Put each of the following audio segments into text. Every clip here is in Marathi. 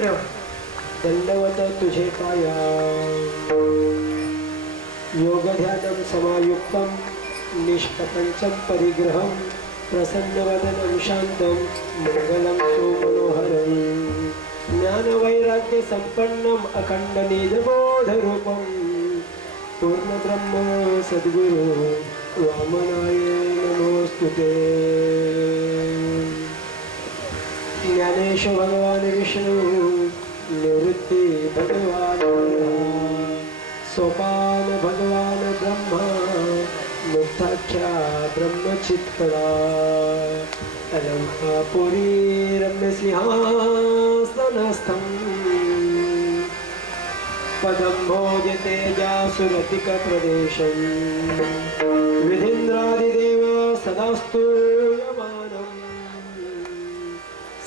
दंडवत तुझे पाया योगध्यानं समायुक्तं निष्प्रपंचं परिग्रहं प्रसन्नवदनं शान्तं मङ्गलं सुमनोहरं ज्ञानवैराग्यसम्पन्नम् अखण्डनिजबोधरूपं पूर्णब्रह्म सद्गुरु वामनाय नमोस्तुते। ज्ञानेश भगवान विष्णु निवृत्ति भगवान सोपान भगवान ब्रह्मा मुक्ताख्या ब्रह्मचित्तरा अलंकापुरी रम्य सिंहासनस्थं पदं भोजते जासुरतिक प्रदेशं विधीन्द्रादिदेव सदास्तु यमानं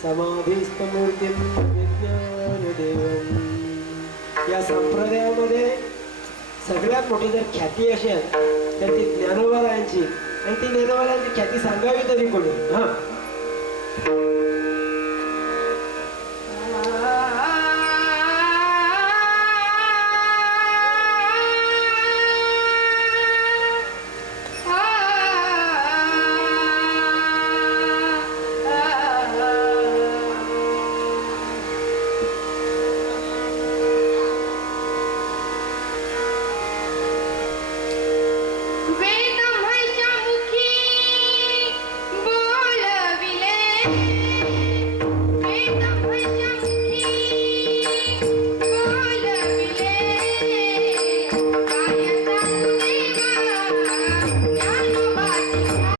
समाधिस्थमूर्तिं विज्ञानदेवं। या संप्रदायामध्ये सगळ्यात मोठी जर ख्याती असेल तर ती ज्ञानोबारायांची, आणि ती ज्ञानोबारायांची ख्याती सांगावी तरी कोणी? वेद म्हैसामुखी बोलविले